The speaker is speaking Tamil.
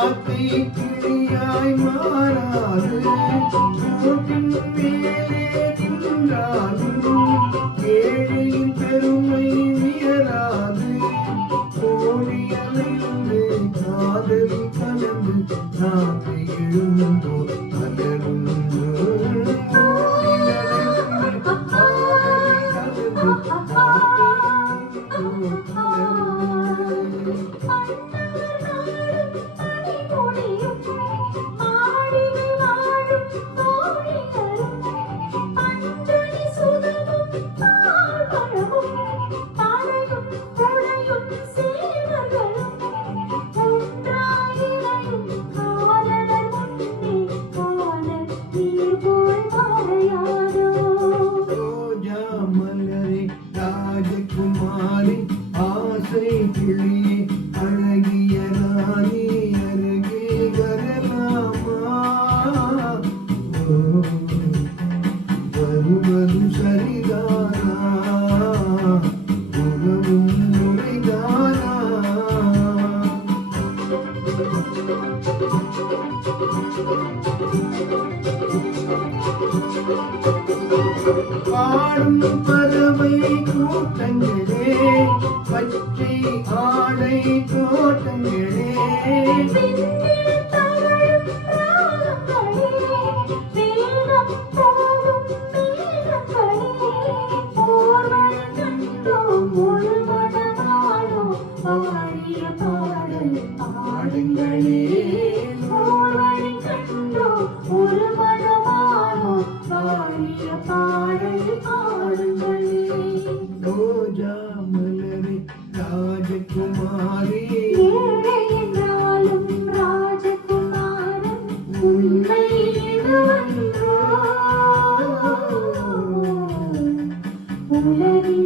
காத்தை கிளியாய் மாறாது கூட்டின் மேலே நின்றாலும் ஏழையின் பெருமை உயராது கோடி அலைந்து காதல் கலந்து நாட்டை எழுந்தோர் அலருந்தோ ராஜகுமாரி ஆசை கிளியே அழகிய ராணி அருகே வரலாமா வருவது சரிதானா உறவும் முறைதானா பாடும் பறவை கூட்டங்களே பச்சை ஆடை தோட்டங்களே பாடுங்களே ரோஜா மலரே ராஜகுமாரி என்றாலும் ராஜகுமாரன் உண்மை இதுவன்றோ உலகி